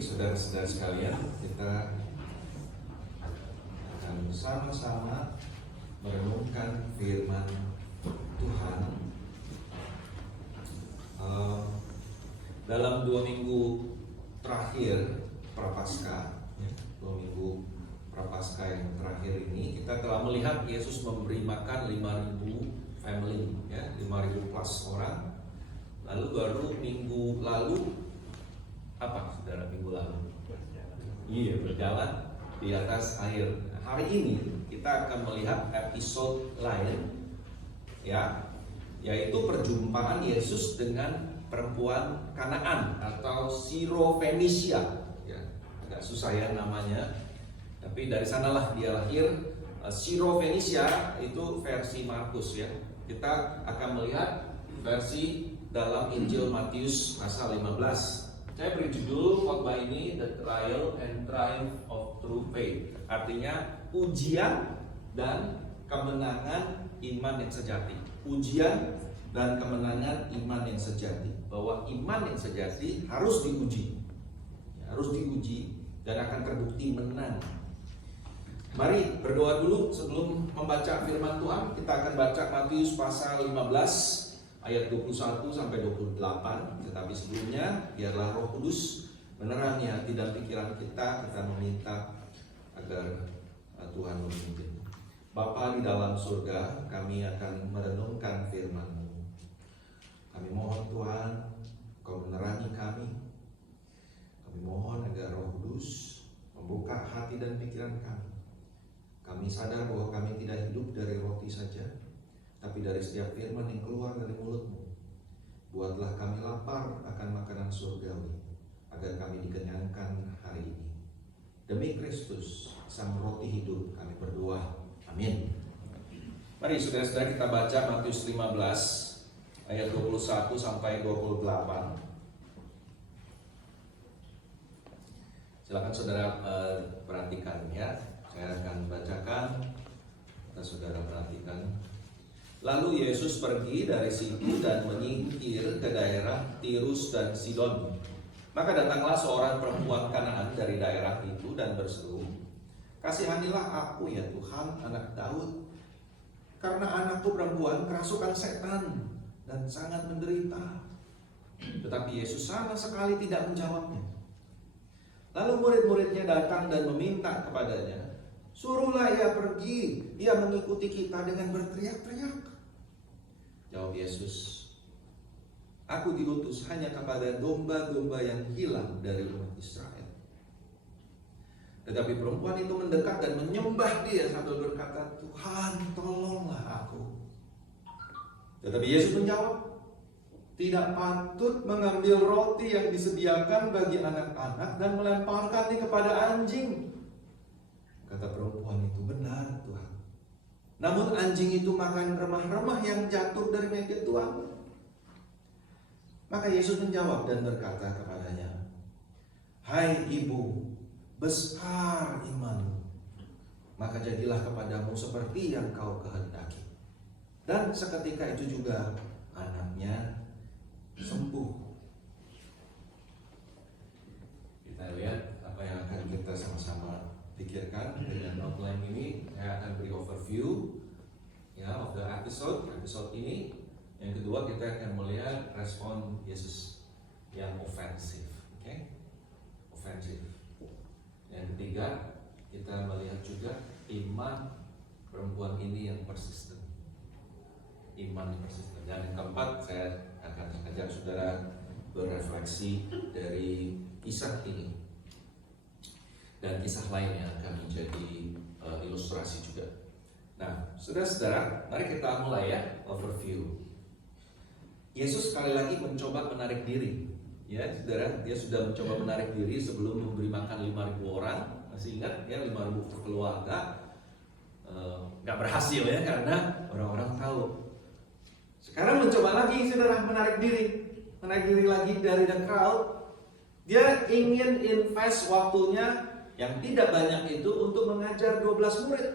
Baik, saudara-saudara sekalian, kita akan bersama-sama merenungkan firman Tuhan dalam 2 minggu terakhir Prapaskah. 2 minggu Prapaskah yang terakhir ini kita telah melihat Yesus memberi makan 5.000 family, 5.000 plus orang. Lalu baru minggu lalu apa, saudara, minggu lalu? Iya, berjalan di atas air. Hari ini kita akan melihat episode lain, yaitu perjumpaan Yesus dengan perempuan Kanaan atau Siro-Fenisia. Agak susah ya namanya, tapi dari sanalah dia lahir. Siro-Fenisia itu versi Markus ya. Kita akan melihat versi dalam Injil Matius pasal 15. Saya beri judul khotbah ini The Trial and Triumph of True Faith. Artinya ujian dan kemenangan iman yang sejati. Ujian dan kemenangan iman yang sejati. Bahwa iman yang sejati harus diuji. Harus diuji dan akan terbukti menang. Mari berdoa dulu sebelum membaca firman Tuhan. Kita akan baca Matius pasal 15 ayat 21 sampai 28. Tetapi sebelumnya biarlah Roh Kudus menerangi hati dan pikiran kita. Kita meminta agar Tuhan memimpin. Bapa di dalam surga, kami akan merenungkan firman-Mu. Kami mohon Tuhan, Kau menerangi kami. Kami mohon agar Roh Kudus membuka hati dan pikiran kami. Kami sadar bahwa kami tidak hidup dari roti saja, tapi dari setiap firman yang keluar dari mulut-Mu. Buatlah kami lapar akan makanan surgawi, agar kami dikenyangkan hari ini. Demi Kristus, Sang Roti Hidup, kami berdoa. Amin. Mari saudara-saudara kita baca Matius 15 ayat 21 sampai 28. Silakan saudara perhatikan ya. Saya akan bacakan, saudara perhatikan. Lalu Yesus pergi dari situ dan menyingkir ke daerah Tirus dan Sidon. Maka datanglah seorang perempuan Kanaan dari daerah itu dan berseru, "Kasihanilah aku ya Tuhan, anak Daud, karena anakku perempuan kerasukan setan dan sangat menderita." Tetapi Yesus sama sekali tidak menjawabnya. Lalu murid-muridnya datang dan meminta kepadanya, "Suruhlah ia pergi, ia mengikuti kita," dengan berteriak-teriak. Jawab Yesus, "Aku diutus hanya kepada domba-domba yang hilang dari umat Israel." Tetapi perempuan itu mendekat dan menyembah dia sambil berkata, "Tuhan, tolonglah aku." Tetapi Yesus menjawab, "Tidak patut mengambil roti yang disediakan bagi anak-anak dan melemparkannya kepada anjing." Kata perempuan itu, "Benar Tuhan. Namun anjing itu makan remah-remah yang jatuh dari meja Tuhan." Maka Yesus menjawab dan berkata kepadanya, "Hai ibu, besar imanmu. Maka jadilah kepadamu seperti yang kau kehendaki." Dan seketika itu juga anaknya sembuh. Kita lihat apa yang akan kita sama-sama pikirkan dengan outline ini. Saya akan beri overview of the episode ini. Yang kedua, kita akan melihat respon Yesus yang ofensif, ofensif. Yang ketiga, kita melihat juga iman perempuan ini yang persisten, iman yang persisten. Dan yang keempat, saya akan ajak saudara berefleksi dari kisah ini dan kisah lain yang akan menjadi ilustrasi juga. Nah, saudara-saudara, mari kita mulai ya, overview. Yesus sekali lagi mencoba menarik diri. Ya, saudara, dia sudah mencoba menarik diri sebelum memberi makan 5.000 orang. Masih ingat ya, 5.000 keluarga. Gak berhasil ya, karena orang-orang tahu. Sekarang mencoba lagi, saudara, menarik diri lagi dari the crowd. Dia ingin invest waktunya yang tidak banyak itu untuk mengajar 12 murid.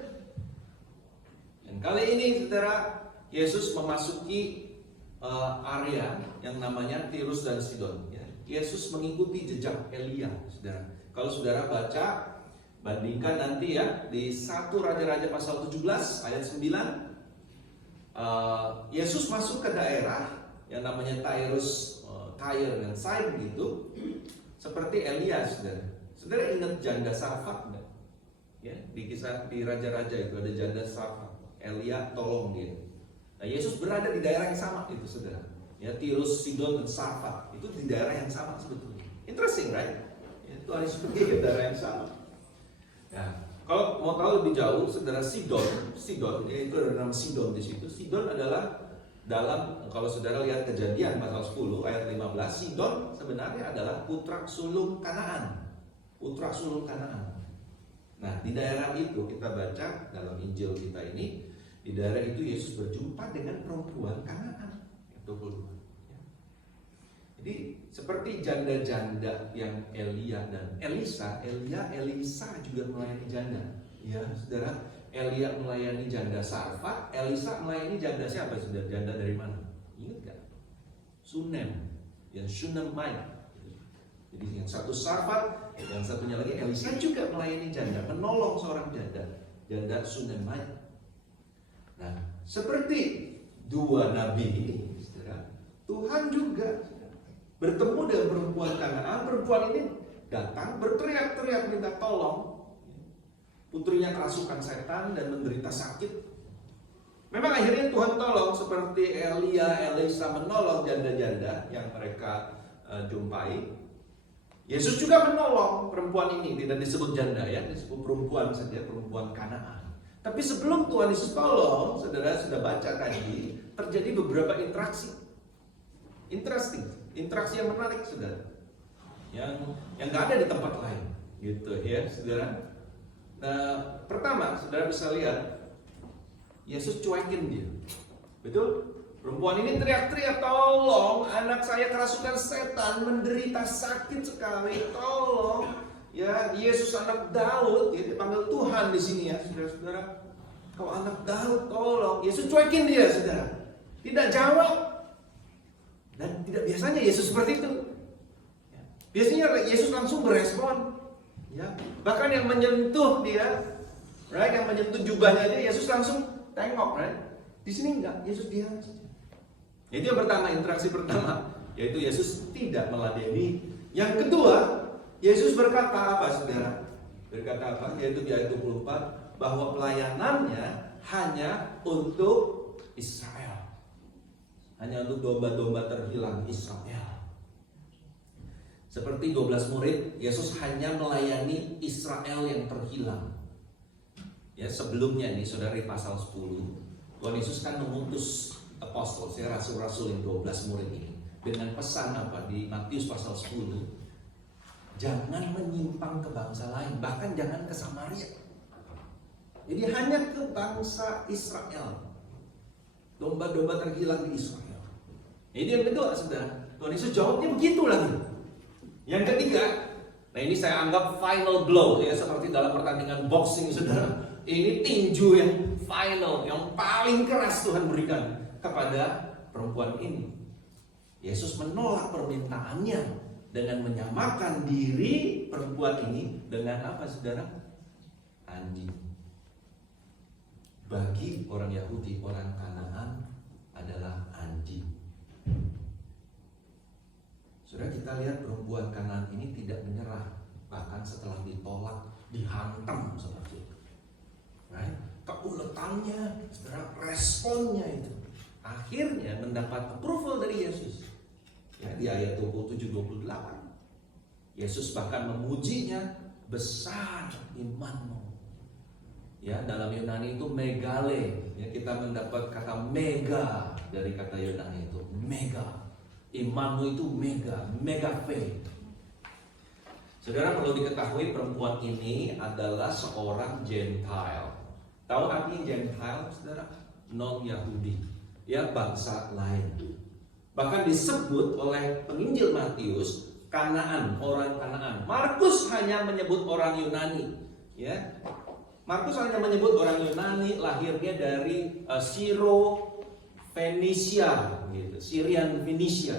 Dan kali ini saudara, Yesus memasuki area yang namanya Tirus dan Sidon. Yesus mengikuti jejak Elia, saudara. Kalau saudara baca, bandingkan nanti ya di 1 Raja-Raja pasal 17 ayat 9. Yesus masuk ke daerah yang namanya Tyrus, Tyre dan Sidon gitu, seperti Elia, saudara. Saudara ingat janda Sarfat enggak? Ya, di kisah di Raja-Raja itu ada janda Sarfat. Elia tolong dia. Nah, Yesus berada di daerah yang sama itu, saudara. Ya, Tirus, Sidon dan Sarfat itu di daerah yang sama sebetulnya. Interesting, right? Ya, Tuhan Yesus pergi ke daerah yang sama. Nah, kalau mau tahu lebih jauh, saudara, Sidon, ya, itu ada nama Sidon di situ. Sidon adalah dalam, kalau saudara lihat Kejadian pasal 10 ayat 15, Sidon sebenarnya adalah putra sulung Kanaan. Putra sulung Kanaan. Nah, di daerah itu kita baca dalam Injil kita ini, di daerah itu Yesus berjumpa dengan perempuan Kanaan. 22. Jadi seperti janda-janda yang Elia dan Elisa juga melayani janda. Ya, saudara, Elia melayani janda Sarfat, Elisa melayani janda siapa, saudara? Janda dari mana? Ingat gak? Sunem, yang Shunammite. Jadi yang satu Sarfat, yang satunya lagi Elisa juga melayani janda, menolong seorang janda Shunammite. Nah, seperti dua nabi ini, saudara, Tuhan juga bertemu dengan perempuan Kanaan. Perempuan ini datang berteriak-teriak minta tolong. Putrinya kerasukan setan dan menderita sakit. Memang akhirnya Tuhan tolong, seperti Elia, Elisa menolong janda-janda yang mereka jumpai. Yesus juga menolong perempuan ini, tidak disebut janda ya, disebut perempuan saja, perempuan Kanaan. Tapi sebelum Tuhan Yesus tolong, saudara sudah baca tadi, terjadi beberapa interaksi. Interesting, interaksi yang menarik, saudara. Yang nggak ada di tempat lain, gitu ya, saudara. Nah, pertama, saudara bisa lihat, Yesus cuekin dia, betul? Perempuan ini teriak-teriak, tolong, anak saya kerasukan setan, menderita sakit sekali, tolong. Ya, Yesus anak Daud, ya, dipanggil Tuhan di sini ya, saudara-saudara. Kau anak Daud, tolong. Yesus cuekin dia, saudara. Tidak jawab. Dan tidak biasanya Yesus seperti itu. Ya. Biasanya Yesus langsung berespon. Ya. Bahkan yang menyentuh dia, right, yang menyentuh jubahnya dia, Yesus langsung tengok, right? Di sini enggak, Yesus diam saja. Itu yang pertama, interaksi pertama, yaitu Yesus tidak meladeni. Yang kedua, Yesus berkata apa, saudara? Berkata apa? Yaitu di ayat 24, bahwa pelayanannya hanya untuk Israel. Hanya untuk domba-domba terhilang Israel. Seperti 12 murid, Yesus hanya melayani Israel yang terhilang. Ya, sebelumnya nih, saudara, di pasal 10, Tuhan Yesus kan mengutus apostol, rasul-rasul yang 12 murid ini, dengan pesan apa di Matius pasal 10? Jangan menyimpang ke bangsa lain, bahkan jangan ke Samaria. Jadi hanya ke bangsa Israel. Domba-domba terhilang di Israel. Ini yang kedua, saudara. Tuhan Yesus jawabnya begitu lagi. Yang ketiga, nah ini saya anggap final blow ya, seperti dalam pertandingan boxing, saudara. Ini tinju yang final, yang paling keras Tuhan berikan kepada perempuan ini. Yesus menolak permintaannya dengan menyamakan diri perempuan ini dengan apa, saudara? Anjing. Bagi orang Yahudi, orang Kanaan adalah anjing. Saudara, kita lihat perempuan Kanaan ini tidak menyerah, bahkan setelah ditolak, dihantam seperti itu. Right? Keuletannya, saudara, responnya itu akhirnya mendapat approval dari Yesus. Ya, di ayat 27-28 Yesus bahkan memujinya, besar imanmu. Ya, dalam Yunani itu megale. Ya, kita mendapat kata mega dari kata Yunani itu mega. Imanmu itu mega faith. Saudara, perlu diketahui perempuan ini adalah seorang Gentile. Tahu artinya Gentile, saudara? Non-Yahudi, ya, bangsa lain. Bahkan disebut oleh penginjil Matius Kanaan, orang Kanaan. Markus hanya menyebut orang Yunani, ya. Markus hanya menyebut orang Yunani, lahirnya dari Syro Fenisia, gitu, Syrian Fenisia.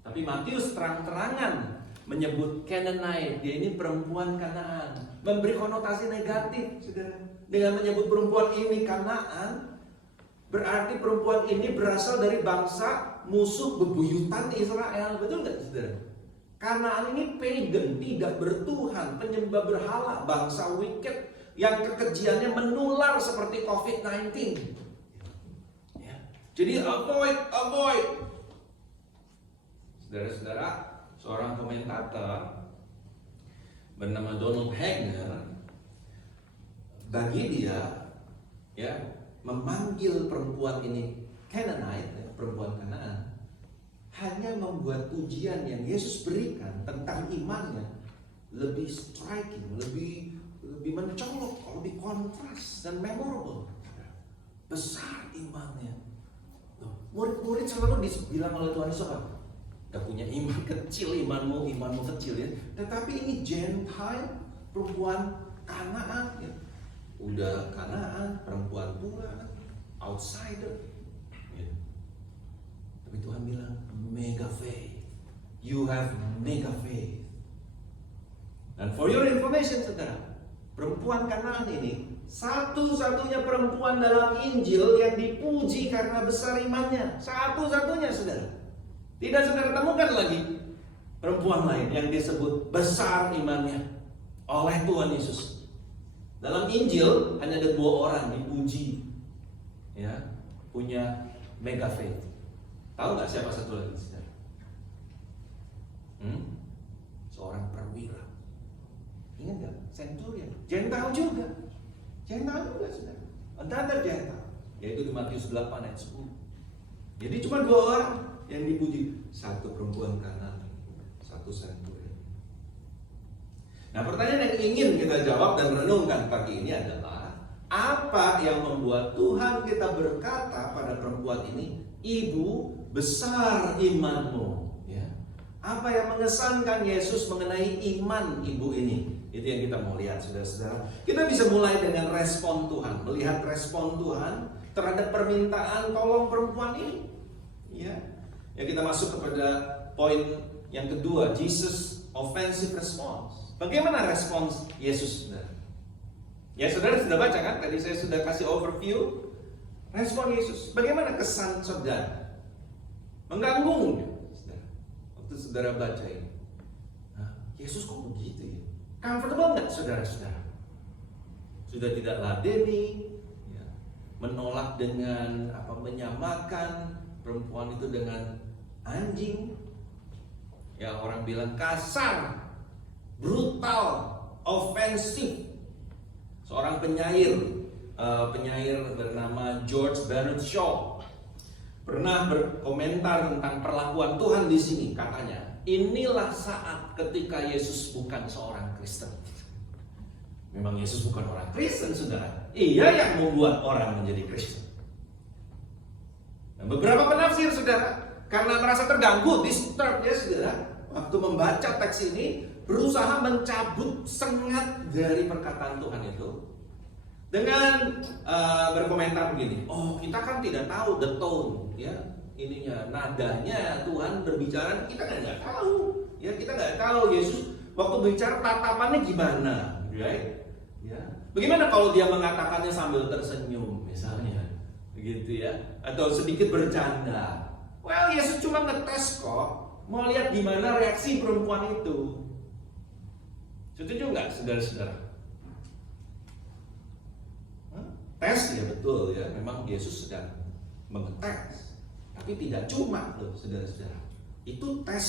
Tapi Matius terang-terangan menyebut Canaanite, dia ini perempuan Kanaan, memberi konotasi negatif, saudara. Dengan menyebut perempuan ini Kanaan, berarti perempuan ini berasal dari bangsa musuh bebuyutan Israel. Betul nggak, saudara? Kanaan ini pagan, tidak bertuhan, penyembah berhala, bangsa wicked yang kekejiannya menular seperti COVID-19. Ya. Jadi avoid. Saudara-saudara, seorang komentator bernama Donald Hagner, bagi dia, ya, memanggil perempuan ini Canaanite, perempuan Kanaan, hanya membuat pujian yang Yesus berikan tentang imannya lebih striking, lebih mencolok, lebih kontras dan memorable. Besar imannya. Murid-murid selalu dibilang oleh Tuhan Yesus, gak punya iman kecil, imanmu kecil ya. Tetapi ini Gentile, perempuan Kanaan ya. Udah Kanaan, perempuan pula, outsider ya. Tapi Tuhan bilang, mega faith. You have mega faith. Dan for your information, saudara, perempuan Kanaan ini satu-satunya perempuan dalam Injil yang dipuji karena besar imannya. Satu-satunya, saudara. Tidak saudara temukan lagi perempuan lain yang disebut besar imannya oleh Tuhan Yesus. Dalam Injil hanya ada 2 orang dipuji, ya, punya mega faith. Tahu nggak siapa satu lagi, saudara? Seorang perwira. Ingat nggak? Centurion. Gentile juga, saudara. Another Gentile, yaitu di Matius 8 ayat 10. Jadi cuma 2 orang yang dipuji, satu perempuan Kanaan, satu centurion. Nah, pertanyaan yang ingin kita jawab dan renungkan pagi ini adalah, apa yang membuat Tuhan kita berkata pada perempuan ini, ibu besar imanmu, ya? Apa yang mengesankan Yesus mengenai iman ibu ini? Itu yang kita mau lihat, saudara-saudara. Kita bisa mulai dengan respon Tuhan, melihat respon Tuhan terhadap permintaan tolong perempuan ini, ya. Ya, kita masuk kepada poin yang kedua, Jesus offensive response. Bagaimana respons Yesus, saudara? Ya, saudara sudah baca kan? Tadi saya sudah kasih overview respon Yesus. Bagaimana kesan saudara? Mengganggu, saudara, waktu saudara baca ini. Yesus kok begitu ya? Comfortable nggak, saudara-saudara? Sudah tidak ladeni, ya, menolak dengan menyamakan perempuan itu dengan anjing, ya, orang bilang kasar, brutal, ofensif. Seorang penyair bernama George Bernard Shaw pernah berkomentar tentang perlakuan Tuhan di sini. Katanya, inilah saat ketika Yesus bukan seorang Kristen. Memang Yesus bukan orang Kristen, saudara. Ia yang membuat orang menjadi Kristen. Nah, beberapa penafsir, saudara, karena merasa terganggu, disturbed ya, saudara, waktu membaca teks ini, berusaha mencabut sengat dari perkataan Tuhan itu dengan berkomentar begini, kita kan tidak tahu the tone, ya, ininya, nadanya Tuhan berbicara, kita nggak tahu, ya, kita nggak tahu Yesus waktu bicara tatapannya gimana, right? Ya, bagaimana kalau dia mengatakannya sambil tersenyum, misalnya, begitu ya, atau sedikit bercanda. Well, Yesus cuma ngetes kok, mau lihat gimana reaksi perempuan itu. Setuju nggak, saudara-saudara? Tes ya, betul ya, memang Yesus sedang mengetes. Tapi tidak cuma loh, saudara-saudara. Itu tes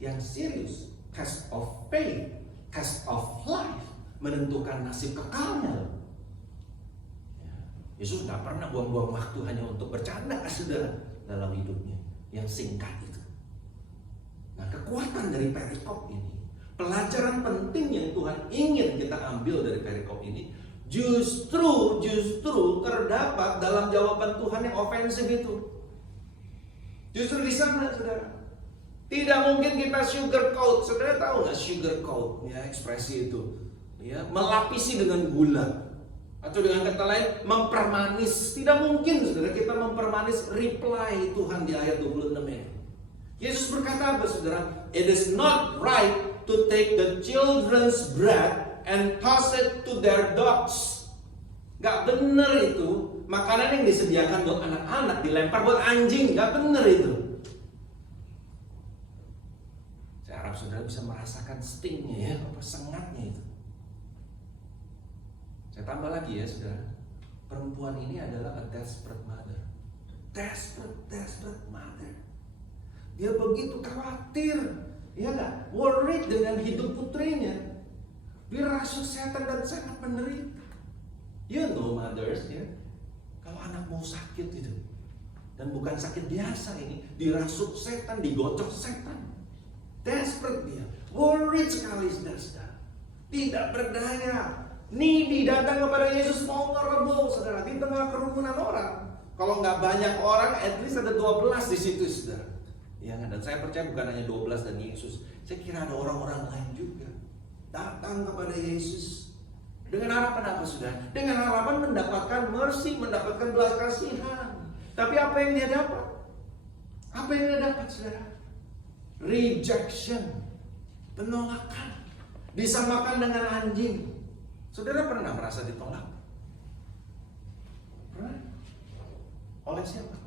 yang serius, test of faith, test of life, menentukan nasib kekalnya. Yesus nggak pernah buang-buang waktu hanya untuk bercanda, saudara, dalam hidupnya yang singkat itu. Nah, kekuatan dari perikop ini, pelajaran penting yang Tuhan ingin kita ambil dari perikop ini, justru terdapat dalam jawaban Tuhan yang ofensif itu. Justru di sana, saudara. Tidak mungkin kita sugarcoat. Saudara tahu nggak sugarcoat? Ya, ekspresi itu. Ya, melapisi dengan gula. Atau dengan kata lain, mempermanis. Tidak mungkin, saudara, kita mempermanis reply Tuhan di ayat 26 ini. Yesus berkata apa, saudara? It is not right to take the children's bread and toss it to their dogs. Gak bener itu. Makanan yang disediakan buat anak-anak dilempar buat anjing. Gak bener itu. Saya harap saudara bisa merasakan stingnya ya, apa sengatnya itu. Saya tambah lagi ya saudara. Perempuan ini adalah a desperate mother. Desperate mother. Dia begitu khawatir, ya gak? Worried dengan hidup putrinya. Dirasuk setan dan sangat menderita. You know mothers ya. Kalau anak mau sakit itu, dan bukan sakit biasa ini, dirasuk setan, digocok setan. Desperate dia, worried sekali saudara. Tidak berdaya. Needy datang kepada Yesus mau ngerebut saudara di tengah kerumunan orang. Kalau nggak banyak orang, at least ada 12 di situ saudara. Ya, dan saya percaya bukan hanya 12 dan Yesus. Saya kira ada orang-orang lain juga datang kepada Yesus. Dengan harapan apa saudara? Dengan harapan mendapatkan mercy, mendapatkan belas kasihan. Tapi apa yang dia dapat? Apa yang dia dapat saudara? Rejection. Penolakan. Disamakan dengan anjing. Saudara pernah merasa ditolak? Pernah? Oleh siapa?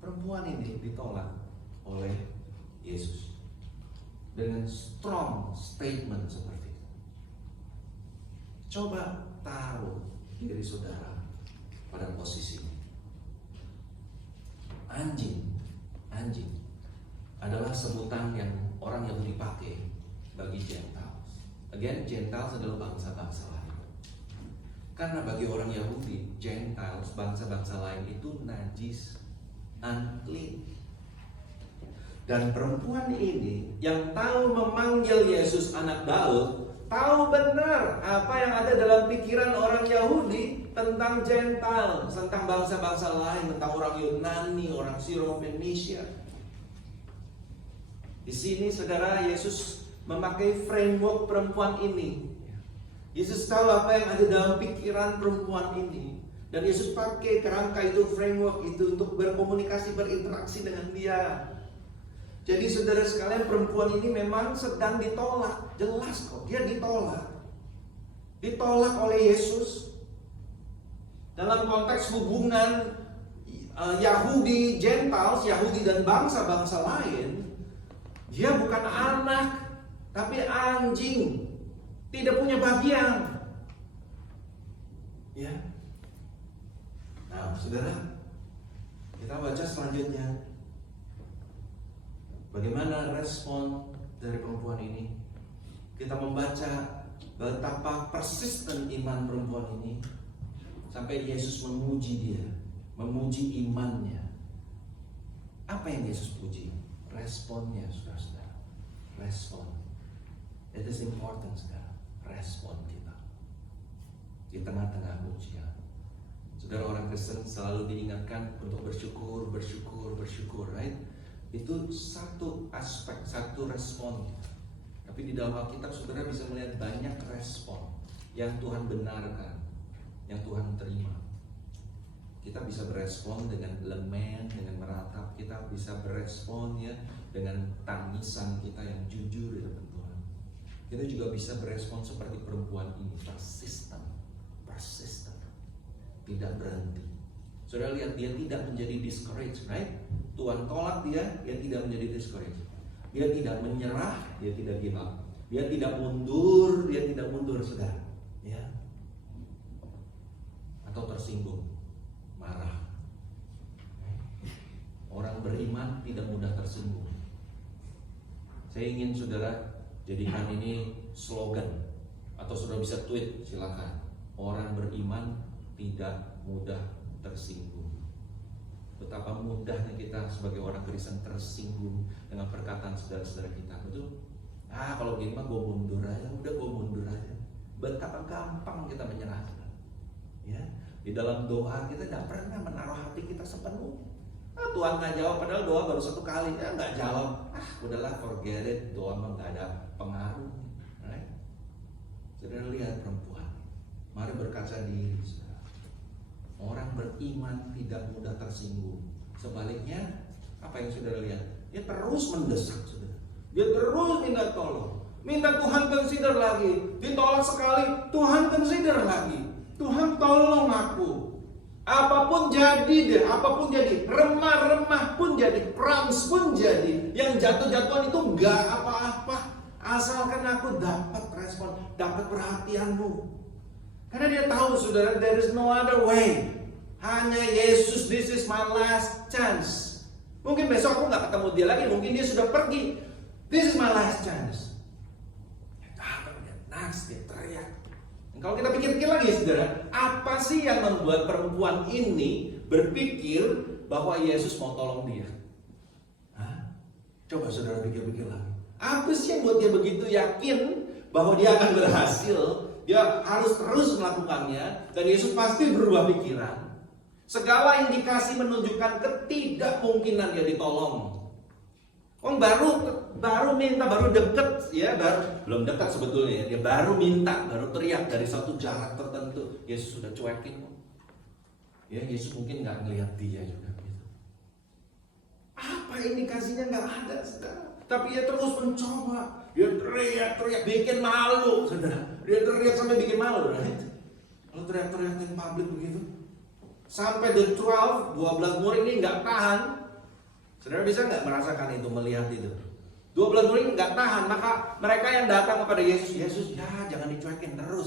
Perempuan ini ditolak oleh Yesus dengan strong statement seperti itu. Coba taruh diri saudara pada posisi ini. Anjing adalah sebutan yang orang Yahudi pakai bagi Gentiles. Again, Gentiles adalah bangsa-bangsa lain. Karena bagi orang Yahudi, Gentiles, bangsa-bangsa lain itu najis, unclean. Dan perempuan ini yang tahu memanggil Yesus anak Daud, tahu benar apa yang ada dalam pikiran orang Yahudi tentang Gentile, tentang bangsa-bangsa lain, tentang orang Yunani, orang Syro-Fenisia. Di sini saudara, Yesus memakai framework perempuan ini. Yesus tahu apa yang ada dalam pikiran perempuan ini. Dan Yesus pakai kerangka itu, framework itu untuk berkomunikasi, berinteraksi dengan dia. Jadi saudara sekalian, perempuan ini memang sedang ditolak. Jelas kok, dia ditolak. Ditolak oleh Yesus. Dalam konteks hubungan Yahudi, Gentiles, Yahudi dan bangsa-bangsa lain, dia bukan anak, tapi anjing. Tidak punya bagian. Ya. Nah, saudara, kita baca selanjutnya. Bagaimana respon dari perempuan ini? Kita membaca betapa persisten iman perempuan ini sampai Yesus memuji dia, memuji imannya. Apa yang Yesus puji? Responnya, saudara-saudara. Respon. It is important, saudara. Respon kita di tengah-tengah ujian. Saudara, orang Kristen selalu diingatkan untuk bersyukur, right? Itu satu aspek, satu respon. Tapi di dalam Alkitab saudara bisa melihat banyak respon yang Tuhan benarkan, yang Tuhan terima. Kita bisa berespon dengan lemen, dengan meratap. Kita bisa berespon ya dengan tangisan kita yang jujur di depan Tuhan. Kita juga bisa berespon seperti perempuan ini, persisten, tidak berhenti. Saudara lihat, dia tidak menjadi discouraged, right? Tuhan tolak dia tidak menjadi discouraged. Dia tidak menyerah, dia tidak give up. Dia tidak mundur, saudara. Ya. Atau tersinggung, marah. Orang beriman tidak mudah tersinggung. Saya ingin saudara jadikan ini slogan, atau saudara bisa tweet, silakan. Orang beriman tidak mudah tersinggung. Betapa mudahnya kita sebagai orang Kristen tersinggung dengan perkataan saudara-saudara kita. Betul? Kalau gini mah gue mundur aja. Udah, gue mundur aja. Betapa gampang kita menyerah. Ya, di dalam doa kita tidak pernah menaruh hati kita sepenuhnya. Tuhan nggak jawab, padahal doa baru satu kali. Nggak jawab. Udahlah, forget it. Doa mah nggak ada pengaruh. Right? Saudara lihat perempuan. Mari berkaca diri, saudara. Orang beriman tidak mudah tersinggung. Sebaliknya, Apa yang saudara lihat? Dia terus mendesak, saudara. Dia terus minta tolong. Minta Tuhan consider lagi. Ditolak sekali, Tuhan consider lagi. Tuhan tolong aku. Apapun jadi deh, apapun jadi. Remah-remah pun jadi, crumbs pun jadi. Yang jatuh-jatuhan itu enggak apa-apa. Asalkan aku dapat respon, dapat perhatianmu. Karena dia tahu, saudara, there is no other way. Hanya Yesus, this is my last chance. Mungkin besok aku gak ketemu dia lagi, mungkin dia sudah pergi. This is my last chance. Dia teriak. Kalau kita pikir-pikir lagi, saudara, apa sih yang membuat perempuan ini berpikir bahwa Yesus mau tolong dia? Hah? Coba saudara pikir-pikir lagi. Apa sih yang buat dia begitu yakin bahwa dia akan berhasil? Dia harus terus melakukannya dan Yesus pasti berubah pikiran. Segala indikasi menunjukkan ketidakmungkinan dia ditolong. Baru minta, baru deket, ya, belum dekat sebetulnya. Dia baru minta, baru teriak dari satu jarak tertentu. Yesus sudah cuekin. Ya, Yesus mungkin nggak ngelihat dia juga. Gitu. Apa indikasinya? Nggak ada, saudara. Tapi dia terus mencoba. Dia teriak, bikin malu, saudara. Dia teriak sampai bikin malu, right? Kalau teriak-teriak di publik begitu, sampai the 12 murid ini nggak tahan. Saudara bisa nggak merasakan itu, melihat itu? 12 murid nggak tahan, maka mereka yang datang kepada Yesus, Yesus, ya jangan dicuekin terus,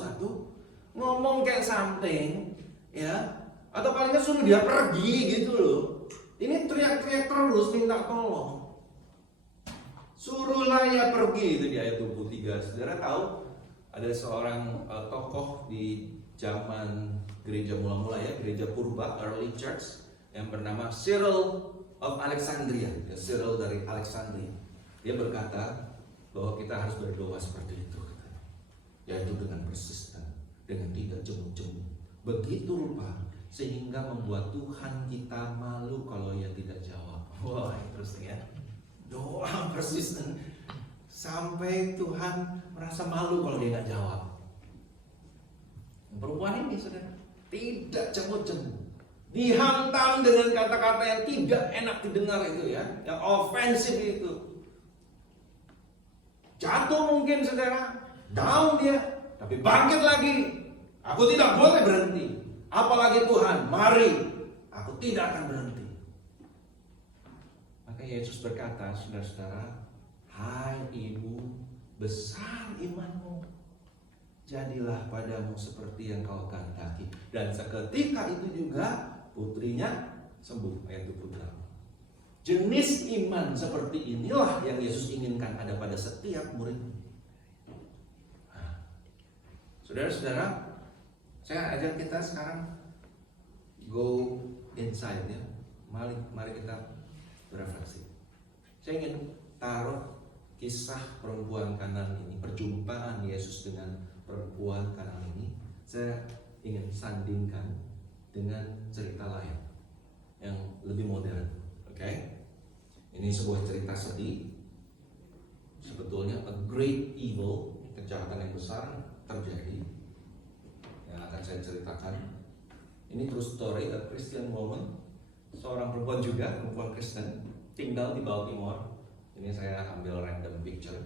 ngomong kayak something, ya, atau paling nggak suruh dia pergi gitu loh. Ini teriak-teriak terus minta tolong. Suruhlah ya pergi, itu di ayat 23. Saudara tahu ada seorang tokoh di zaman gereja mula-mula, ya, gereja purba, early church, yang bernama Cyril of Alexandria, ya, Cyril dari Alexandria. Dia berkata bahwa kita harus berdoa seperti itu, yaitu dengan persisten, dengan tidak jemu-jemu, begitu rupa sehingga membuat Tuhan kita malu kalau ia tidak jawab. Wah, interesting ya. Doa persisten sampai Tuhan merasa malu kalau dia nggak jawab. Perempuan ini, saudara, tidak jemu-jemu, dihantam dengan kata-kata yang tidak enak didengar itu, ya, yang ofensif itu. Jatuh mungkin, saudara, down dia, tapi bangkit lagi. Aku tidak boleh berhenti. Apalagi Tuhan, mari, aku tidak akan berhenti. Maka Yesus berkata, saudara-saudara, hai ibu, besar imanmu, jadilah padamu seperti yang kau kehendaki. Dan seketika itu juga putrinya sembuh. Ayat 28. Jenis iman seperti inilah yang Yesus inginkan ada pada setiap murid. Nah, saudara-saudara, saya ajak kita sekarang go inside, ya. Mari kita berefleksi. Saya ingin taruh kisah perempuan Kanaan ini, perjumpaan Yesus dengan perempuan Kanaan ini, saya ingin sandingkan dengan cerita lain yang lebih modern. Oke? Ini sebuah cerita sedih. Sebetulnya a great evil, kejahatan yang besar terjadi yang akan saya ceritakan. Ini true story, a Christian woman, seorang perempuan juga, perempuan Kristen, tinggal di Baltimore. Ini saya ambil random picture.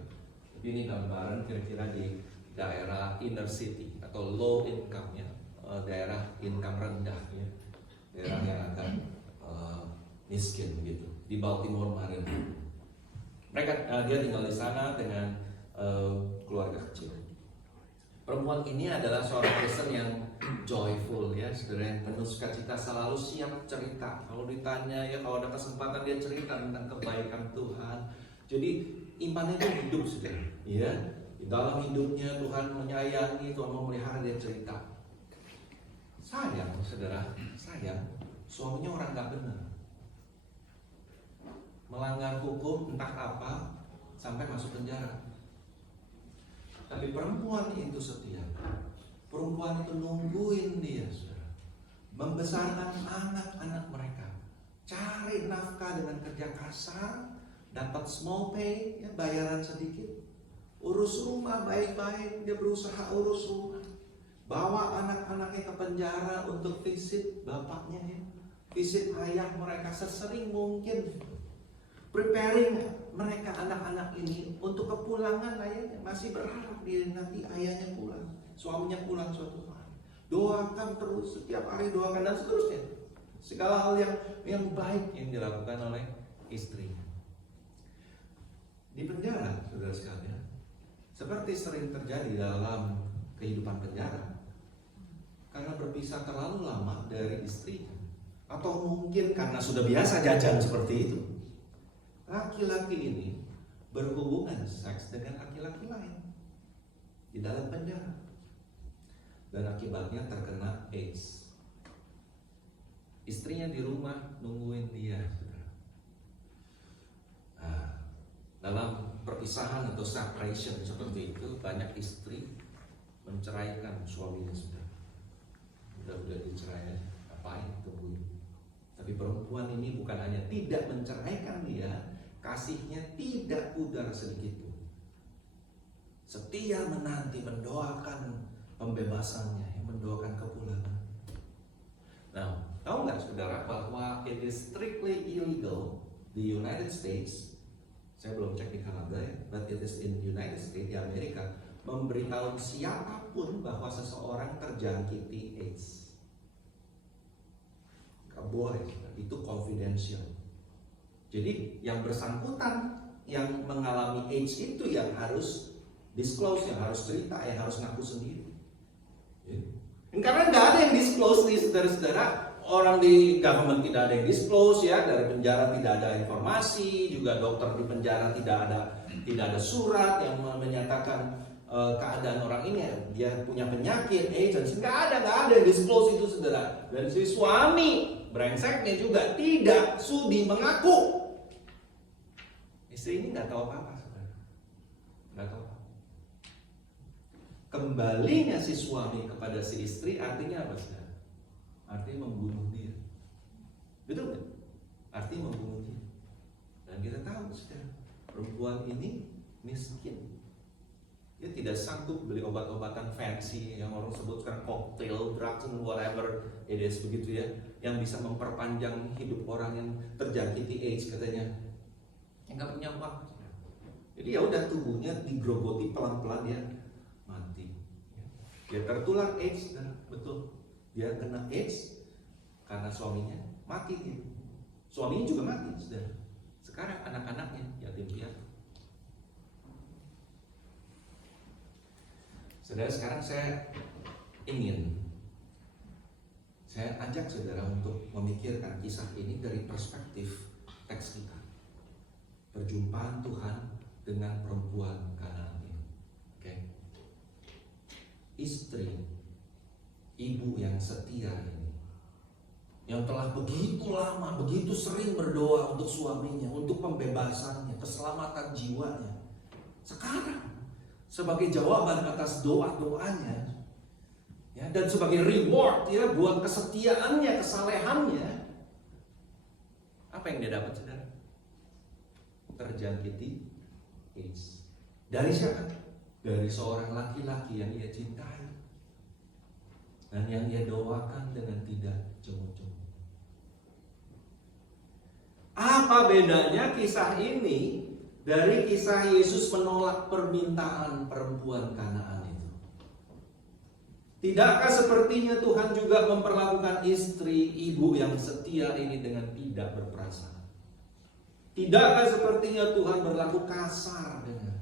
Tapi ini gambaran kira-kira di daerah inner city atau low income, ya, daerah income rendah, ya, daerah yang agak miskin gitu di Baltimore, Maryland. Dia tinggal di sana dengan keluarga kecil. Perempuan ini adalah seorang Kristen yang joyful, ya, saudara, yang penuh sukacita, selalu siap cerita. Kalau ditanya, ya, kalau ada kesempatan dia cerita tentang kebaikan Tuhan. Jadi imannya itu hidup, saudara, ya. Di dalam hidupnya Tuhan menyayangi, Tuhan memelihara, dia cerita. Sayang, saudara, suaminya orang gak benar, melanggar hukum entah apa sampai masuk penjara. Tapi perempuan itu setia. Perempuan itu nungguin dia, saudara, membesarkan anak-anak mereka, cari nafkah dengan kerja kasar, dapat small pay, ya, bayaran sedikit, urus rumah baik-baik. Dia berusaha urus rumah, bawa anak-anaknya ke penjara untuk visit bapaknya, ya, visit ayah mereka sesering mungkin. preparing mereka, anak-anak ini untuk kepulangan ayahnya. Masih berharap dia nanti ayahnya pulang, suaminya pulang suatu hari. Doakan terus, setiap hari doakan dan seterusnya. Segala hal yang baik yang dilakukan oleh istrinya. Di penjara, saudara sekalian, seperti sering terjadi dalam kehidupan penjara, karena berpisah terlalu lama dari istrinya, atau mungkin karena sudah biasa jajan seperti itu, laki-laki ini berhubungan seks dengan laki-laki lain di dalam penjara, dan akibatnya terkena AIDS. Istrinya di rumah nungguin dia, saudara. Nah, dalam perpisahan atau separation seperti itu, banyak istri menceraikan suaminya, saudara. Udah dicerai, ngapain tungguin? Tapi perempuan ini bukan hanya tidak menceraikan dia, kasihnya tidak pudar sedikit pun. Setia menanti, mendoakan pembebasannya, mendoakan kepulangan. Nah, tahu nggak saudara bahwa it is strictly illegal di United States? Saya belum cek di Kanada ya, but it is in United States, di Amerika, memberitahu siapapun bahwa seseorang terjangkiti AIDS. Gak boleh, itu confidential. Jadi yang bersangkutan yang mengalami AIDS itu yang harus disclose, yang harus cerita, yang harus ngaku sendiri. Karena nggak ada yang disclose nih, saudara-saudara. Orang di government tidak ada yang disclose ya, dari penjara tidak ada informasi, juga dokter di penjara tidak ada surat yang menyatakan keadaan orang ini dia punya penyakit AIDS, nggak ada yang disclose itu, saudara. Dan si suami brengseknya juga tidak sudi mengaku. Istri ini nggak tahu apa-apa, saudara, nggak tahu apa. Kembalinya si suami kepada si istri artinya apa, saudara? Artinya membunuh dia. Betul nggak? Artinya membunuh dia. Dan kita tahu, saudara, perempuan ini miskin. Dia tidak sanggup beli obat-obatan fancy yang orang sebut sekarang cocktail, drugs, and whatever it is, begitu ya, yang bisa memperpanjang hidup orang yang terjangkiti AIDS katanya. Yang nggak punya uang. Jadi ya udah, tubuhnya digrogoti pelan-pelan, dia mati. Dia tertular AIDS, dan betul. Dia kena AIDS karena suaminya mati dia. Suaminya juga mati, saudara. Sekarang anak-anaknya yatim piatu. Saudara, sekarang saya ajak saudara untuk memikirkan kisah ini dari perspektif teks kita. Perjumpaan Tuhan dengan perempuan Kanaan ini. Oke. Istri, ibu yang setia ini, yang telah begitu lama, begitu sering berdoa untuk suaminya, untuk pembebasannya, keselamatan jiwanya. Sekarang sebagai jawaban atas doa-doanya, ya, dan sebagai reward ya buat kesetiaannya, kesalehannya, apa yang dia dapat, saudara? Terjangkiti AIDS. Dari siapa? Dari seorang laki-laki yang ia cintai dan yang ia doakan dengan tidak cemu-cemu. Apa bedanya kisah ini dari kisah Yesus menolak permintaan perempuan Kanaan itu? Tidakkah sepertinya Tuhan juga memperlakukan istri, ibu yang setia ini dengan tidak berperasaan? Tidakkah sepertinya Tuhan berlaku kasar dengannya?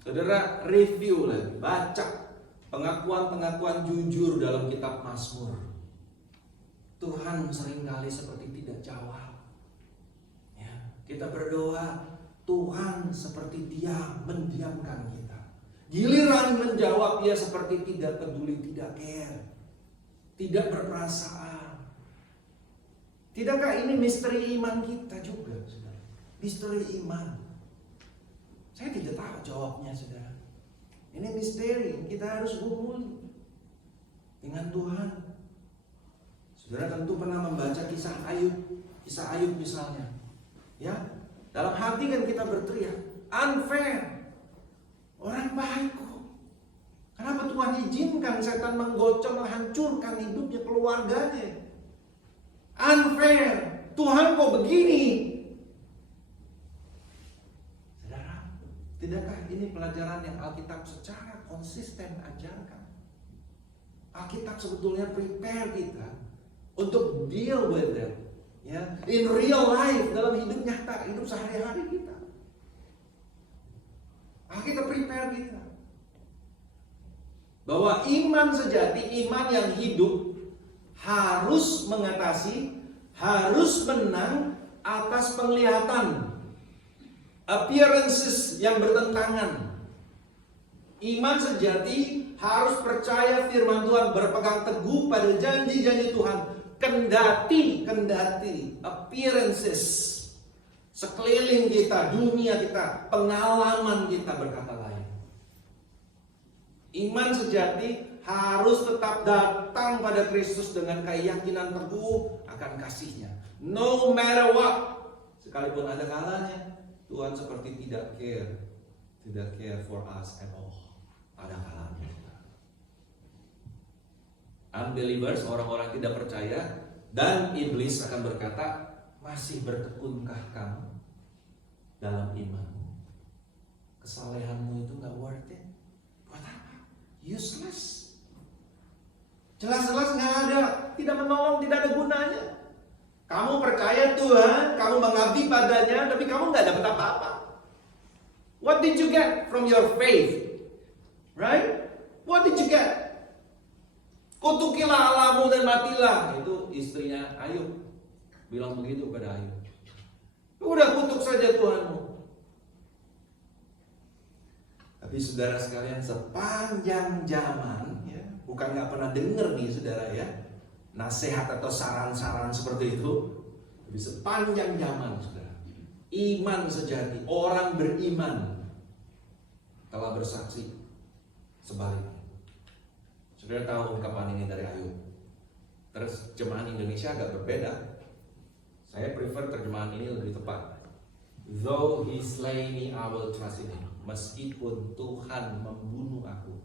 Saudara, review lagi, baca pengakuan-pengakuan jujur dalam kitab Mazmur. Tuhan seringkali seperti tidak jawab. Ya, kita berdoa, Tuhan seperti diam, mendiamkan kita. Giliran menjawab, Dia seperti tidak peduli, tidak care, tidak berperasaan. Tidakkah ini misteri iman kita juga, saudara? Misteri iman. Saya tidak tahu jawabnya, saudara. Ini misteri yang kita harus gumuli dengan Tuhan. Saudara tentu pernah membaca kisah Ayub misalnya. Ya, dalam hati kan kita berteriak, unfair. Orang baik kok. Kenapa Tuhan izinkan setan menggocok, menghancurkan hidupnya, keluarganya? Unfair. Tuhan kok begini? Saudara, tidakkah ini pelajaran yang Alkitab secara konsisten ajarkan? Alkitab sebetulnya prepare kita untuk deal with them, ya, in real life, dalam hidup nyata, hidup sehari-hari kita. Alkitab prepare kita bahwa iman sejati, iman yang hidup, harus mengatasi, harus menang atas penglihatan, appearances yang bertentangan. Iman sejati harus percaya firman Tuhan, berpegang teguh pada janji-janji Tuhan, kendati appearances sekeliling kita, dunia kita, pengalaman kita berkata lain. Iman sejati harus tetap datang pada Kristus dengan keyakinan teguh akan kasih-Nya. No matter what. Sekalipun ada kalanya Tuhan seperti tidak care for us at all. Ada kalanya. Unbelievers, orang-orang tidak percaya, dan iblis akan berkata, masih bertekunkah kamu dalam imanmu? Kesalehanmu itu gak worth it. Buat apa? Useless. Jelas-jelas gak ada, tidak menolong, tidak ada gunanya. Kamu percaya Tuhan, kamu mengabdi padanya, tapi kamu gak dapat apa-apa. What did you get from your faith? Right? What did you get? Kutukilah Allahmu dan matilah. Itu istrinya Ayub bilang begitu pada Ayub. Udah kutuk saja Tuhanmu. Tapi saudara sekalian, sepanjang zaman, ya, bukan gak pernah dengar nih saudara ya, nasihat atau saran-saran seperti itu. Tapi sepanjang zaman saudara, iman sejati, orang beriman telah bersaksi sebaliknya. Saudara tahu ungkapan ini dari Ayub. Terjemahan Indonesia agak berbeda. Saya prefer terjemahan ini lebih tepat. Though he slay me, I will trust in him. Meskipun Tuhan membunuh aku,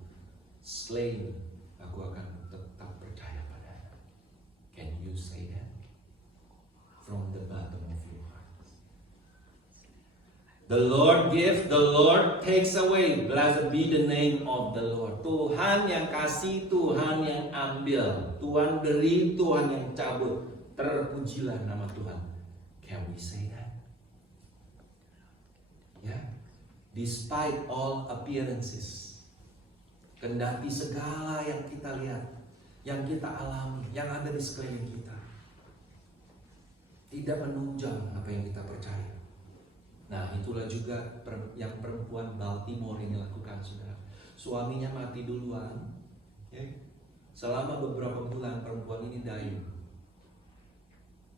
slay me, aku akan tetap percaya padanya. Can you say that? From the bottom of your heart. The Lord gives, the Lord takes away. Blessed be the name of the Lord. Tuhan yang kasih, Tuhan yang ambil. Tuhan beri, Tuhan yang cabut. Terpujilah nama Tuhan. Can we say that? Ya, despite all appearances, kendati segala yang kita lihat, yang kita alami, yang ada di sekeliling kita, tidak menunjang apa yang kita percaya. Nah, itulah juga yang perempuan Baltimore ini lakukan, saudara. Suaminya mati duluan, okay? Selama beberapa bulan perempuan ini dayu.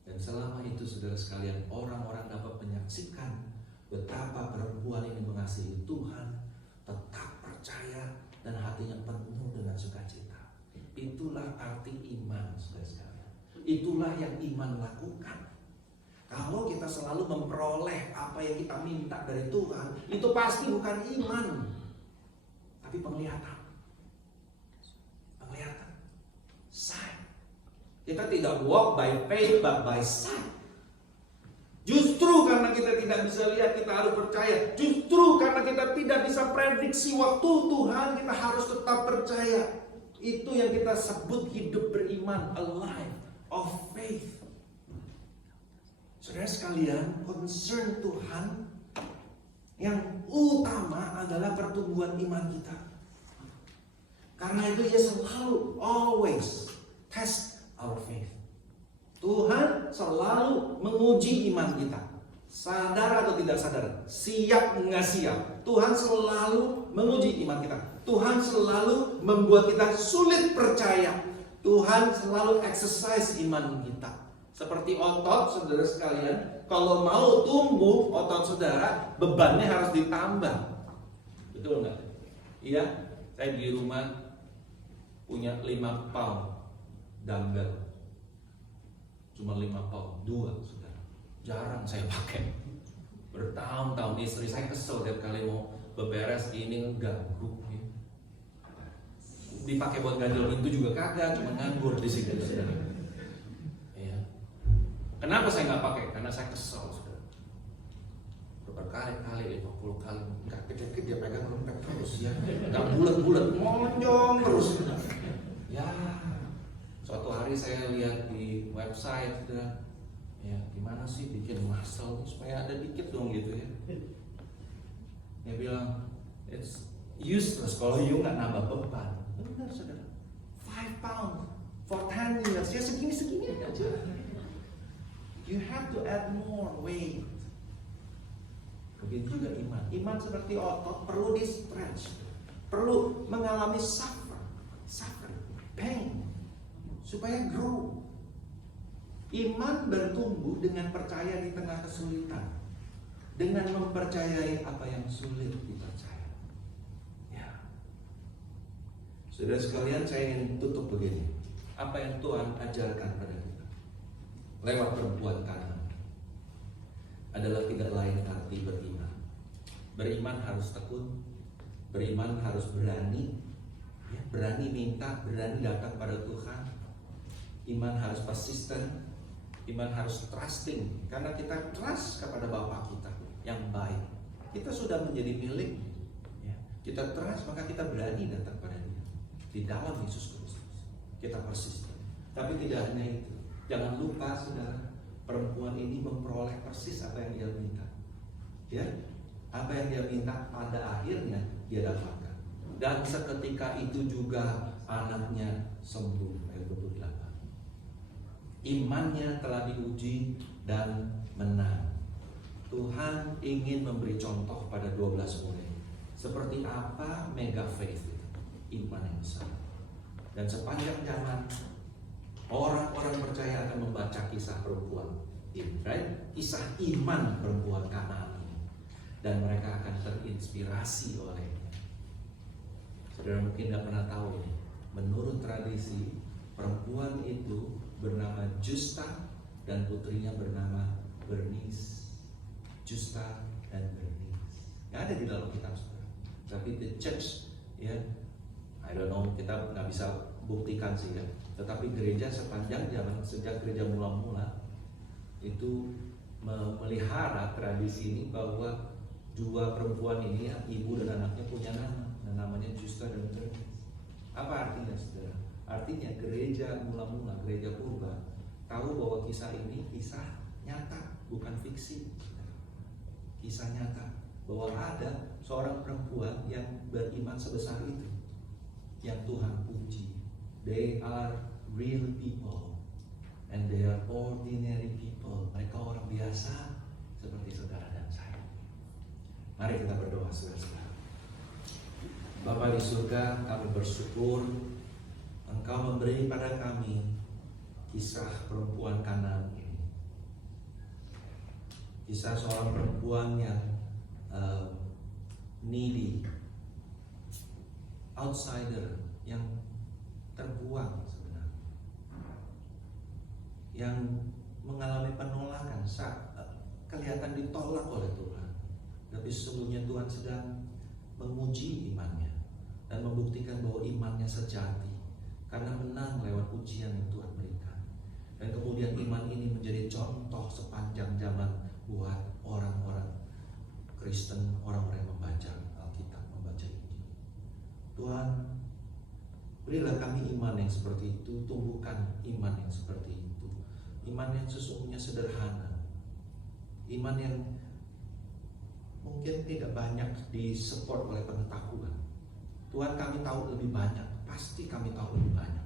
Dan selama itu saudara sekalian, orang-orang dapat menyaksikan betapa perempuan ini mengasihi Tuhan, tetap percaya, dan hatinya penuh dengan sukacita. Itulah arti iman, saudara sekalian. Itulah yang iman lakukan. Kalau kita selalu memperoleh apa yang kita minta dari Tuhan, itu pasti bukan iman, tapi penglihatan. Penglihatan. Sight. Kita tidak walk by faith but by sight. Justru karena kita tidak bisa lihat, kita harus percaya. Justru karena kita tidak bisa prediksi waktu Tuhan, kita harus tetap percaya. Itu yang kita sebut hidup beriman, a life of faith. Saudara sekalian, concern Tuhan yang utama adalah pertumbuhan iman kita. Karena itu Dia selalu, always test our faith. Tuhan selalu menguji iman kita. Sadar atau tidak sadar, siap nggak siap, Tuhan selalu menguji iman kita. Tuhan selalu membuat kita sulit percaya. Tuhan selalu exercise iman kita. Seperti otot, saudara sekalian, kalau mau tumbuh otot saudara, bebannya harus ditambah. Betul nggak? Iya, saya di rumah punya 5 pound dumbbell. Cuma 5 pound, 2 saudara. Jarang saya pakai. Bertahun-tahun istri saya kesel tiap kali mau beberes ini ngeganggu. Dipakai buat ganjel pintu juga kagak, cuma nganggur di situ saudara. Kenapa saya nggak pakai? Karena saya kesel, saudara. Berkali-kali, 50 kali, nggak kecil-kecil dia pegang lempeng terus ya, nggak bulat-bulat, monjong terus. Ya, suatu hari saya lihat di website, saudara, ya gimana sih bikin muscle supaya ada dikit dong gitu ya. Dia bilang it's useless kalau you nggak nambah beban. Benar saudara, 5 pounds for 10 years ya segini aja. You have to add more weight. Begitu juga iman. Iman seperti otot perlu di stretch, perlu mengalami suffering, pain supaya grow. Iman bertumbuh dengan percaya di tengah kesulitan, dengan mempercayai apa yang sulit dipercaya. Ya. Saudara sekalian, saya ingin tutup begini. Apa yang Tuhan ajarkan pada kita lewat perempuan Kanaan adalah tidak lain arti beriman. Beriman harus tekun, beriman harus berani, ya, berani minta, berani datang pada Tuhan. Iman harus persisten. Iman harus trusting, karena kita trust kepada Bapa kita yang baik. Kita sudah menjadi milik, ya. Kita trust, maka kita berani datang pada Dia di dalam Yesus Kristus. Kita persisten. Tapi tidak hanya itu. Jangan lupa saudara, perempuan ini memperoleh persis apa yang dia minta. Ya, apa yang dia minta pada akhirnya dia dapatkan. Dan seketika itu juga anaknya sembuh. Ayat 28. Imannya telah diuji dan menang. Tuhan ingin memberi contoh pada 12 murid. Seperti apa mega faith itu? Iman yang besar. Dan sepanjang zaman orang-orang percaya akan membaca kisah perempuan ini, right? Kisah iman perempuan Kanaan ini. Dan mereka akan terinspirasi olehnya. Saudara mungkin tidak pernah tahu ini. Menurut tradisi, perempuan itu bernama Justa dan putrinya bernama Bernice. Justa dan Bernice. Yang ada di dalam kitab saudara. Tapi the church, ya, I don't know, kita nggak bisa buktikan sih ya. Tetapi gereja sepanjang zaman sejak gereja mula-mula itu memelihara tradisi ini bahwa dua perempuan ini, ibu dan anaknya punya nama, dan namanya Justa dan Bernice. Apa artinya saudara? Artinya gereja mula-mula, gereja purba tahu bahwa kisah ini kisah nyata, bukan fiksi. Kisah nyata bahwa ada seorang perempuan yang beriman sebesar itu, yang Tuhan puji. They are real people and they are ordinary people. Mereka orang biasa seperti saudara dan saya. Mari kita berdoa saudara-saudara. Bapa di surga, kami bersyukur Engkau memberi pada kami kisah perempuan Kanaan ini. Kisah seorang perempuan yang needy, outsider, yang terbuang sebenarnya, yang mengalami penolakan saat kelihatan ditolak oleh Tuhan. Tapi sesungguhnya Tuhan sedang menguji imannya dan membuktikan bahwa imannya sejati. Karena menang lewat ujian yang Tuhan berikan. Dan kemudian iman ini menjadi contoh sepanjang zaman buat orang-orang Kristen, orang-orang yang membaca Alkitab, membaca Injil. Tuhan, berilah kami iman yang seperti itu, tumbuhkan iman yang seperti itu. Iman yang sesungguhnya sederhana. Iman yang mungkin tidak banyak disupport oleh pengetahuan. Tuhan, kami tahu lebih banyak. Pasti kami tahu lebih banyak.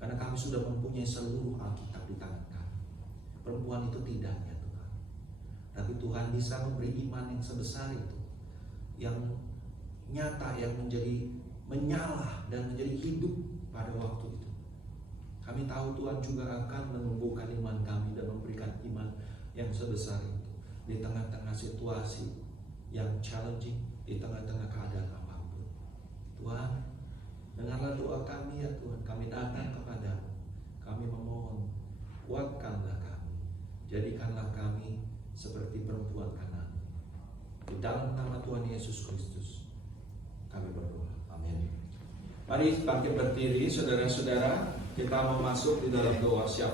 Karena kami sudah mempunyai seluruh Alkitab di tangan kami. Perempuan itu tidak, ya Tuhan. Tapi Tuhan bisa memberi iman yang sebesar itu, yang nyata, yang menjadi menyala dan menjadi hidup pada waktu itu. Kami tahu Tuhan juga akan menumbuhkan iman kami dan memberikan iman yang sebesar itu di tengah-tengah situasi yang challenging, di tengah-tengah keadaan apapun. Tuhan, dengarlah doa kami ya Tuhan. Kami datang kepadamu. Kami memohon, kuatkanlah kami. Jadikanlah kami seperti perempuan Kanaan. Di dalam nama Tuhan Yesus Kristus kami berdoa. Amin. Mari bangkit berdiri saudara-saudara. Kita mau masuk di dalam doa syafaat.